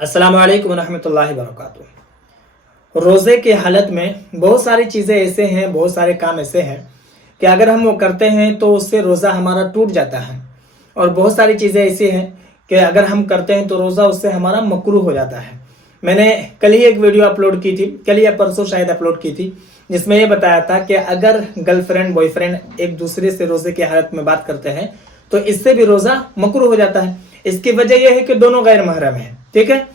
अस्सलाम वालेकुम रहमतुल्लाहि वबरकातुहू। रोज़े की हालत में बहुत सारी चीज़ें ऐसे हैं, बहुत सारे काम ऐसे हैं कि अगर हम वो करते हैं तो उससे रोज़ा हमारा टूट जाता है। और बहुत सारी चीज़ें ऐसी हैं कि अगर हम करते हैं तो रोज़ा उससे हमारा मकरूह हो जाता है। मैंने कल ही एक वीडियो अपलोड की थी, कल या परसों शायद अपलोड की थी, जिसमें ये बताया था कि अगर गर्लफ्रेंड बॉयफ्रेंड एक दूसरे से रोज़े की हालत में बात करते हैं तो इससे भी रोज़ा मकरूह हो जाता है। इसकी वजह यह है कि दोनों गैर महरम हैं, ठीक है।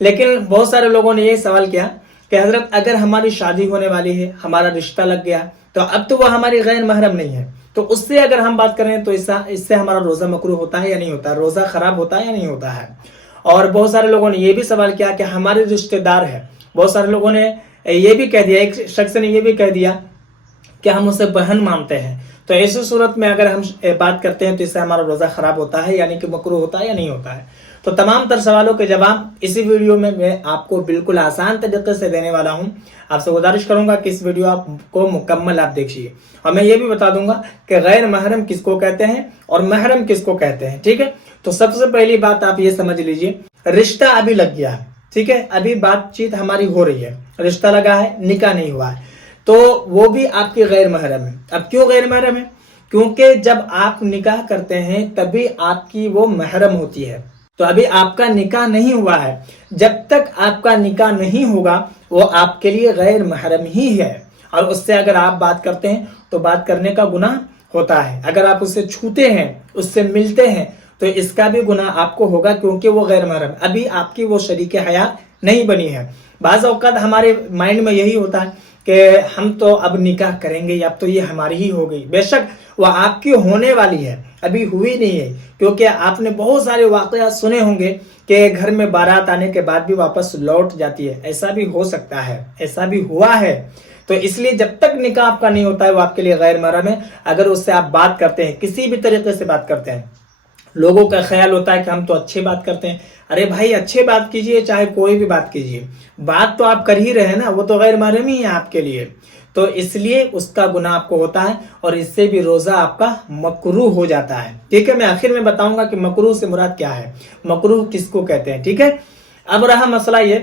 लेकिन बहुत सारे लोगों ने ये सवाल किया कि हजरत अगर हमारी शादी होने वाली है, हमारा रिश्ता लग गया, तो अब तो वह हमारी गैर महरम नहीं है, तो उससे अगर हम बात करें तो इससे हमारा रोज़ा मकरूह होता है या नहीं होता, रोज़ा ख़राब होता है या नहीं होता है। और बहुत सारे लोगों ने ये भी सवाल किया कि हमारे रिश्तेदार है, बहुत सारे लोगों ने ये भी कह दिया, एक शख्स ने ये भी कह दिया कि हम उसे बहन मानते हैं, तो ऐसी सूरत में अगर हम बात करते हैं तो इससे हमारा रोज़ा ख़राब होता है, यानी कि मकरूह होता है या नहीं होता है। तो तमाम तर सवालों के जवाब इसी वीडियो में मैं आपको बिल्कुल आसान तरीके से देने वाला हूं। आपसे गुजारिश करूंगा कि इस वीडियो आपको मुकम्मल आप देखिए, और मैं ये भी बता दूंगा कि गैर महरम किसको कहते हैं और महरम किसको कहते हैं, ठीक है। तो सबसे पहली बात आप ये समझ लीजिए, रिश्ता अभी लग गया है, ठीक है, अभी बातचीत हमारी हो रही है, रिश्ता लगा है, निकाह नहीं हुआ है, तो वो भी आपकी गैर महरम है। अब क्यों गैर महरम है? क्योंकि जब आप निकाह करते हैं तभी आपकी वो महरम होती है। तो अभी आपका निकाह नहीं हुआ है, जब तक आपका निकाह नहीं होगा वो आपके लिए गैर महरम ही है। और उससे अगर आप बात करते हैं तो बात करने का गुनाह होता है। अगर आप उससे छूते हैं, उससे मिलते हैं, तो इसका भी गुनाह आपको होगा, क्योंकि वो गैर महरम, अभी आपकी वो शरीके हयात नहीं बनी है। बाज़ औक़ात हमारे माइंड में यही होता है कि हम तो अब निकाह करेंगे, अब तो ये हमारी ही हो गई। बेशक वह आपकी होने वाली है, अभी हुई नहीं है, क्योंकि आपने बहुत सारे वाक़यात सुने होंगे कि घर में बारात आने के बाद भी वापस लौट जाती है। ऐसा भी हो सकता है, ऐसा भी हुआ है। तो इसलिए जब तक निकाह आपका नहीं होता है वो आपके लिए गैर महरम है। अगर उससे आप बात करते हैं, किसी भी तरीके से बात करते हैं, लोगों का ख्याल होता है कि हम तो अच्छी बात करते हैं। अरे भाई, अच्छी बात कीजिए, चाहे कोई भी बात कीजिए, बात तो आप कर ही रहे हैं ना, वो तो गैर महरम ही है आपके लिए। तो इसलिए उसका गुनाह आपको होता है और इससे भी रोज़ा आपका मकरूह हो जाता है, ठीक है। मैं आखिर में बताऊंगा कि मकरूह से मुराद क्या है, मकरूह किसको कहते हैं, ठीक है। अब रहा मसला ये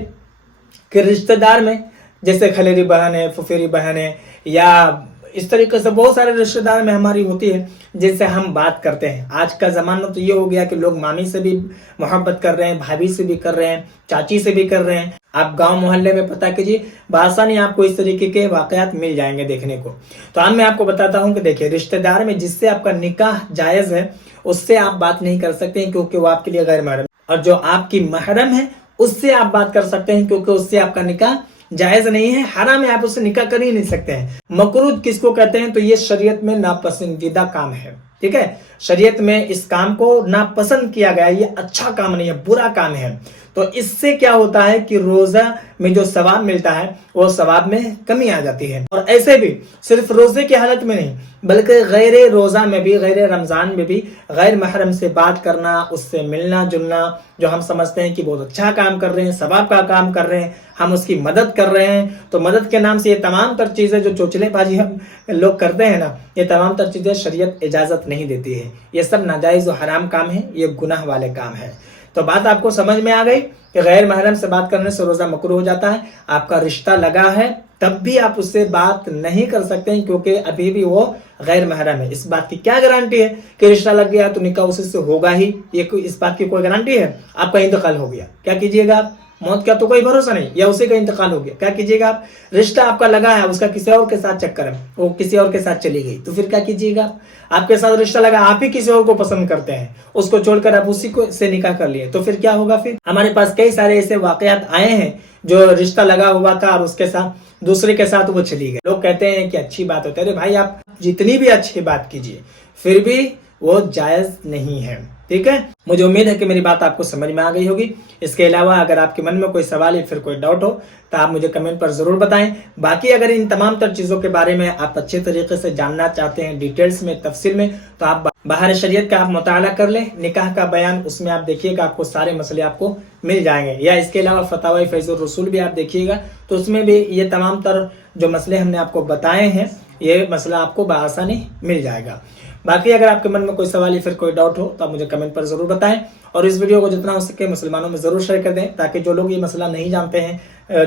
कि रिश्तेदार में जैसे खलेरी बहन है, फुफेरी बहन है, या इस तरीके से बहुत सारे रिश्तेदार में हमारी होती है जिनसे हम बात करते हैं। आज का ज़माना तो ये हो गया कि लोग मामी से भी मोहब्बत कर रहे हैं, भाभी से भी कर रहे हैं, चाची से भी कर रहे हैं। आप गांव मोहल्ले में पता कीजिए, बआसानी आपको इस तरीके के वाकयात मिल जाएंगे देखने को। तो अब मैं आपको बताता हूं कि देखिए, रिश्तेदार में जिससे आपका निकाह जायज़ है उससे आप बात नहीं कर सकते हैं, क्योंकि वो आपके लिए गैर महरम। और जो आपकी महरम है उससे आप बात कर सकते हैं, क्योंकि उससे आपका निकाह जायज नहीं है, हराम है, आप उससे निकाह कर ही नहीं सकते हैं। मकरूह किसको कहते हैं? तो ये शरीयत में नापसंदीदा काम है, ठीक है। शरीयत में इस काम को नापसंद किया गया, ये अच्छा काम नहीं है, बुरा काम है। तो इससे क्या होता है कि रोजा में जो सवाब मिलता है वो सवाब में कमी आ जाती है। और ऐसे भी सिर्फ रोजे की हालत में नहीं, बल्कि गैर रोजा में भी, गैर रमजान में भी गैर महरम से बात करना, उससे मिलना जुलना, जो हम समझते हैं कि बहुत अच्छा काम कर रहे हैं, सवाब का काम कर रहे हैं, हम उसकी मदद कर रहे हैं, तो मदद के नाम से ये तमाम तर चीज़ें जो चोचलेबाजी हम लोग करते हैं ना, ये तमाम तर चीज़ें शरीयत इजाज़त नहीं देती है। ये सब नाजायज़ और हराम काम है, ये गुनाह वाले काम है। तो बात आपको समझ में आ गई कि गैर महरम से बात करने से रोज़ा मकरूह हो जाता है। आपका रिश्ता लगा है तब भी आप उससे बात नहीं कर सकते हैं, क्योंकि अभी भी वो गैर महरम है। इस बात की क्या गारंटी है कि रिश्ता लग गया तो निकाह उसी से होगा ही? इस बात की कोई गारंटी है? आपका इंतकाल हो गया, क्या कीजिएगा आप? मौत का तो कोई भरोसा नहीं, या उसी का इंतकाल हो गया, क्या कीजिएगा आप? रिश्ता आपका लगा है, उसका किसी और के साथ चक्कर है, वो किसी और के साथ चली गई, तो फिर क्या कीजिएगा? आपके साथ रिश्ता लगा, आप ही किसी और को पसंद करते हैं, उसको छोड़कर आप उसी को से निकाह कर लिए, तो फिर क्या होगा? फिर हमारे पास कई सारे ऐसे वाकयात आए हैं जो रिश्ता लगा हुआ था और उसके साथ दूसरे के साथ वो चली गई। लोग कहते हैं कि अच्छी बात होती है। अरे भाई, आप जितनी भी अच्छी बात कीजिए फिर भी वो जायज़ नहीं है, ठीक है। मुझे उम्मीद है कि मेरी बात आपको समझ में आ गई होगी। इसके अलावा अगर आपके मन में कोई सवाल या फिर कोई डाउट हो तो आप मुझे कमेंट पर ज़रूर बताएं। बाकी अगर इन तमाम तर चीज़ों के बारे में आप अच्छे तरीके से जानना चाहते हैं, डिटेल्स में, तफसील में, तो आप बाहर शरीयत का आप मुताला कर लें, निकाह का बयान, उसमें आप देखिएगा, आपको सारे मसले आपको मिल जाएंगे। या इसके अलावा फतावा फैज़ुर रसूल भी आप देखिएगा, तो उसमें भी ये तमाम तर जो मसले हमने आपको बताए हैं, ये मसला आपको बआसानी मिल जाएगा। باقی اگر آپ کے من میں کوئی سوال یا پھر کوئی ڈاؤٹ ہو تو آپ مجھے کمنٹ پر ضرور بتائیں، اور اس ویڈیو کو جتنا ہو سکے مسلمانوں میں ضرور شیئر کر دیں، تاکہ جو لوگ یہ مسئلہ نہیں جانتے ہیں،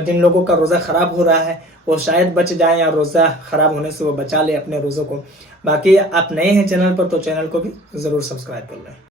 جن لوگوں کا روزہ خراب ہو رہا ہے، وہ شاید بچ جائیں یا روزہ خراب ہونے سے وہ بچا لے اپنے روزوں کو۔ باقی آپ نئے ہیں چینل پر تو چینل کو بھی ضرور سبسکرائب کر لیں۔